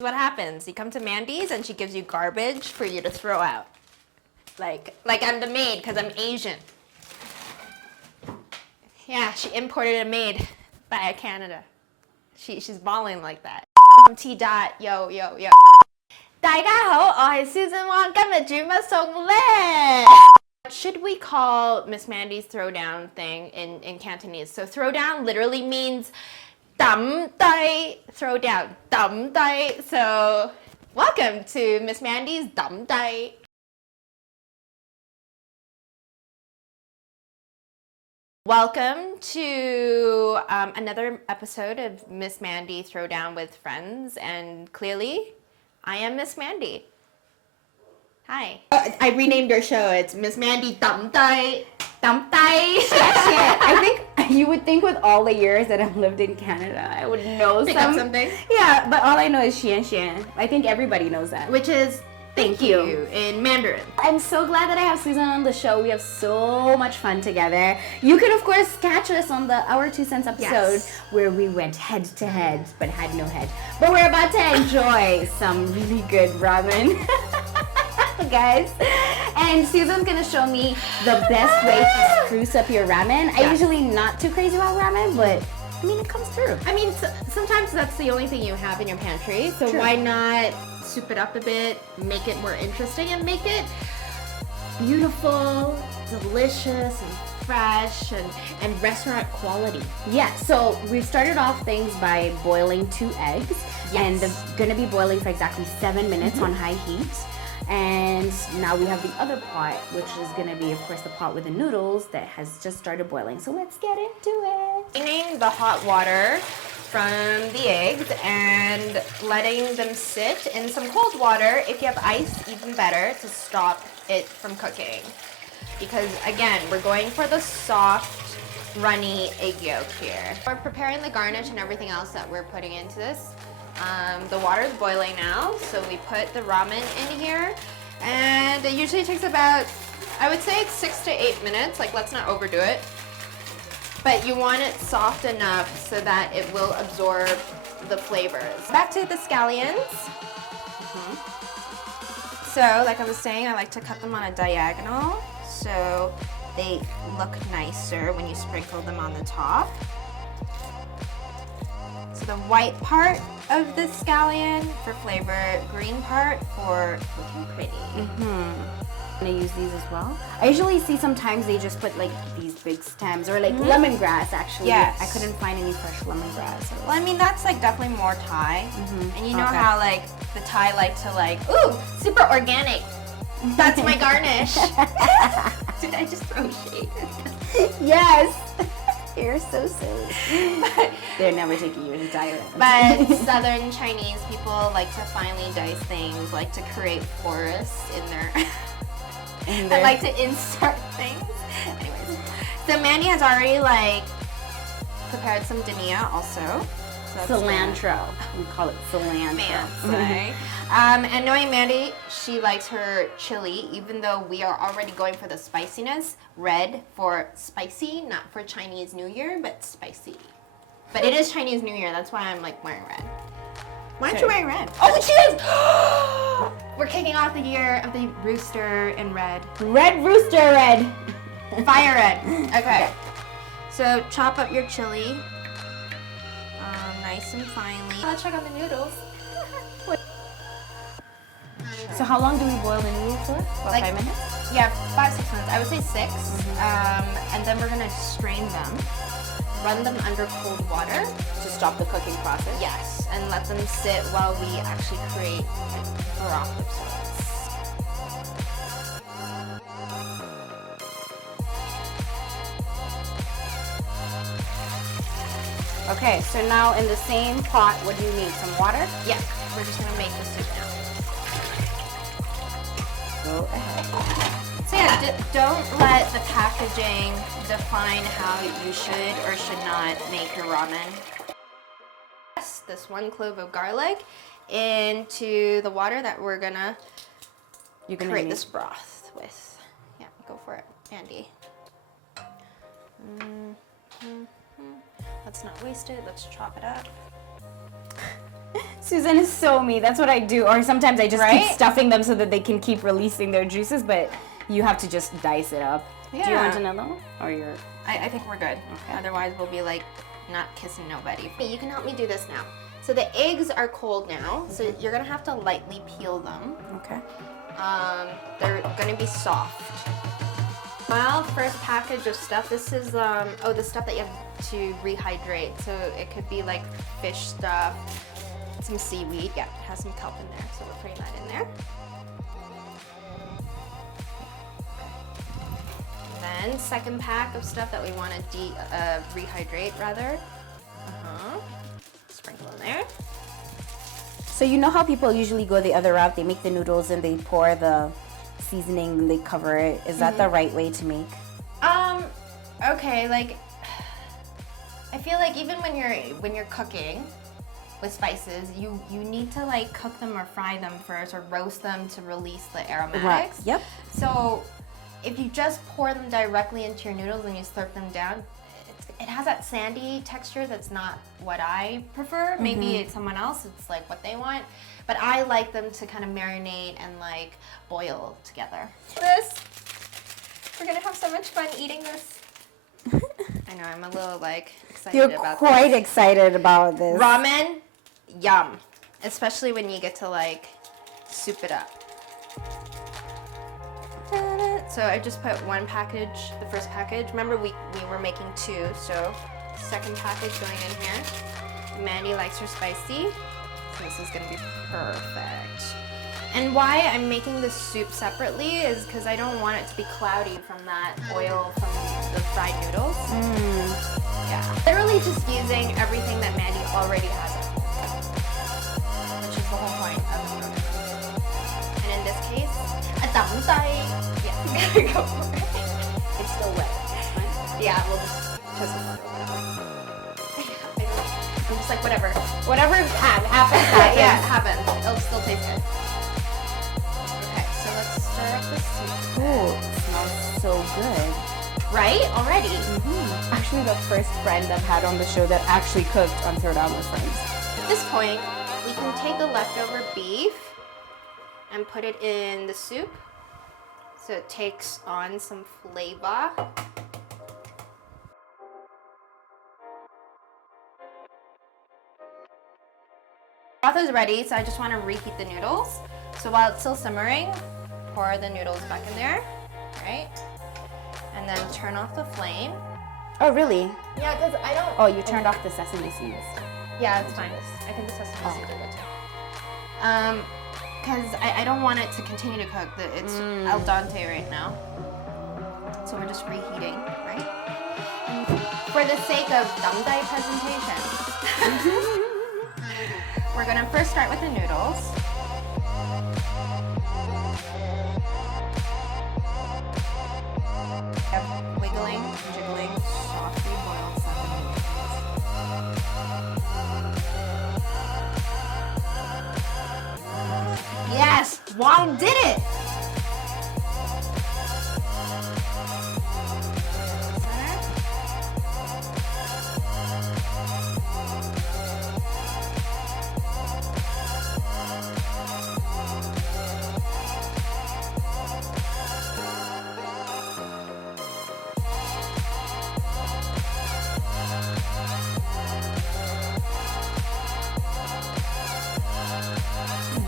What happens? You come to Mandi's and she gives you garbage for you to throw out. Like I'm the maid because I'm Asian. Yeah, she imported a maid via Canada. She's balling like that. T dot yo yo yo. 大家好，我係 Susan Wong， 今日煮乜餸呢? Should we call Miss Mandi's throwdown thing in Cantonese? So throwdown literally means 抌低, throw down, 抌低. So welcome to Miss Mandi's 抌低. Welcome to another episode of Miss Mandi Throwdown with Friends, and clearly, I am Miss Mandi. Hi. I renamed our show. It's Miss Mandi 抌低. 抌低. I think you would think with all the years that I've lived in Canada, I would know Pick up something. Yeah, but all I know is xian xian. I think everybody knows that. Which is thank you in Mandarin. I'm so glad that I have Susan on the show. We have so much fun together. You can, of course, catch us on the Our 2 Cents episode where we went head to head but had no head. But we're about to enjoy some really good ramen. Guys. And Susan's gonna show me the best way to spruce up your ramen. I'm usually not too crazy about ramen, but I mean, it comes through. I mean, sometimes that's the only thing you have in your pantry, so why not soup it up a bit, make it more interesting, and make it beautiful, delicious, and fresh, and restaurant quality. Yeah, so we started off things by boiling 2 eggs, and they're gonna be boiling for exactly 7 minutes on high heat. And now we have the other pot, which is gonna be, of course, the pot with the noodles that has just started boiling. So let's get into it. Cleaning the hot water from the eggs and letting them sit in some cold water. If you have ice, even better, to stop it from cooking. Because again, we're going for the soft, runny egg yolk here. We're preparing the garnish and everything else that we're putting into this. The water is boiling now, so we put the ramen in here, and it usually takes about, I would say it's 6 to 8 minutes, like let's not overdo it, but you want it soft enough so that it will absorb the flavors. Back to the scallions. So like I was saying, I like to cut them on a diagonal so they look nicer when you sprinkle them on the top. So the white part of the scallion for flavor, green part for looking pretty. I'm gonna use these as well. I usually see sometimes they just put like these big stems or like lemongrass actually. Yes. I couldn't find any fresh lemongrass. Well, I mean, that's like definitely more Thai. And you know how like the Thai like to like, ooh, super organic. That's my garnish. Did I just throw shade? Yes. You're so silly. They're never taking you into diet. But Southern Chinese people like to finely dice things, like to create forests in their... I like to insert things. Anyways, so Mandi has already like prepared some dania also. So cilantro. We call it cilantro. Fancy. And knowing Mandi, she likes her chili, even though we are already going for the spiciness. Red for spicy, not for Chinese New Year, but spicy. But it is Chinese New Year, that's why I'm like wearing red. Why aren't you wearing red? Oh, she is! We're kicking off the year of the rooster in red. Red rooster red. Fire red. Okay. So chop up your chili. Nice and finely. Let's check out the noodles. So how long do we boil the noodles for? About like 5 minutes? Yeah, 5-6 minutes. I would say 6. And then we're gonna strain them, run them under cold water To stop the cooking process? Yes, and let them sit while we actually create broth of sorts. Okay, so now in the same pot, what do you need? Some water? Yeah, we're just gonna make the soup now. Go ahead. So yeah, don't let the packaging define how you should or should not make your ramen. This 1 clove of garlic into the water that we're gonna create this broth with. Yeah, go for it, Andy. Let's not waste it. Let's chop it up. Susan is so me. That's what I do. Or sometimes I just keep stuffing them so that they can keep releasing their juices, but you have to just dice it up. Yeah. Do you want another one? Or you're... I think we're good. Okay. Otherwise, we'll be like not kissing nobody. You can help me do this now. So the eggs are cold now, so you're gonna have to lightly peel them. Okay. They're gonna be soft. Well, first package of stuff. This is the stuff that you have to rehydrate. So it could be like fish stuff, some seaweed. Yeah, it has some kelp in there, so we're putting that in there. And then second pack of stuff that we want to rehydrate rather. Sprinkle in there. So you know how people usually go the other route? They make the noodles and they pour the seasoning and they cover it. Is that the right way to make? Okay, like I feel like even when you're cooking with spices, you need to like cook them or fry them first or roast them to release the aromatics. Right. Yep. So if you just pour them directly into your noodles and you slurp them down, it has that sandy texture that's not what I prefer. Maybe it's someone else, it's like what they want. But I like them to kind of marinate and like boil together. We're gonna have so much fun eating this. I know, I'm a little like excited about this. You're quite excited about this. Ramen, yum. Especially when you get to like soup it up. So I just put one package, the first package. Remember we were making two, so second package going in here. Mandi likes her spicy, so this is gonna be perfect. And why I'm making the soup separately is because I don't want it to be cloudy from that oil from the fried noodles. Yeah. Literally just using everything that Mandi already has in it, which is the whole point of the product. And in this case, a dam dai. Gotta go for it. It's still wet. It's fine. Yeah, we'll just twist it or whatever. I'm just like, whatever. Whatever happens. Yeah, it happens. It'll still taste good. Okay, so let's stir up the soup. Ooh, it smells so good. Right? Already? Actually, the first friend I've had on the show that actually cooked on Throwdown with friends. At this point, we can take the leftover beef and put it in the soup. So it takes on some flavor. Broth is ready, so I just want to reheat the noodles. So while it's still simmering, pour the noodles back in there, right? And then turn off the flame. Oh, really? Yeah, because I don't... Oh, you turned off the sesame seeds. Yeah, it's fine. I think the sesame seeds are good too. Because I don't want it to continue to cook. It's al dente right now. So we're just reheating, right? For the sake of dam dai presentation, we're going to first start with the noodles. Wiggling, jiggling, softly boiled sesame noodles. Yes, Wong did it!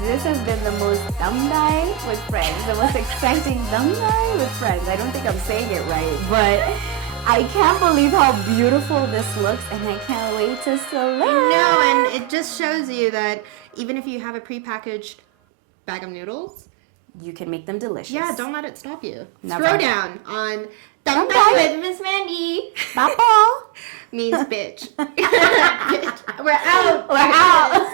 This has been the most dam dai with friends, the most exciting dam dai with friends. I don't think I'm saying it right, but I can't believe how beautiful this looks, and I can't wait to select. No, and it just shows you that even if you have a prepackaged bag of noodles, you can make them delicious. Yeah, don't let it stop you. Never. Throwdown on Dam Dai with Miss Mandi. Papa Means bitch. Bitch. We're out. We're out.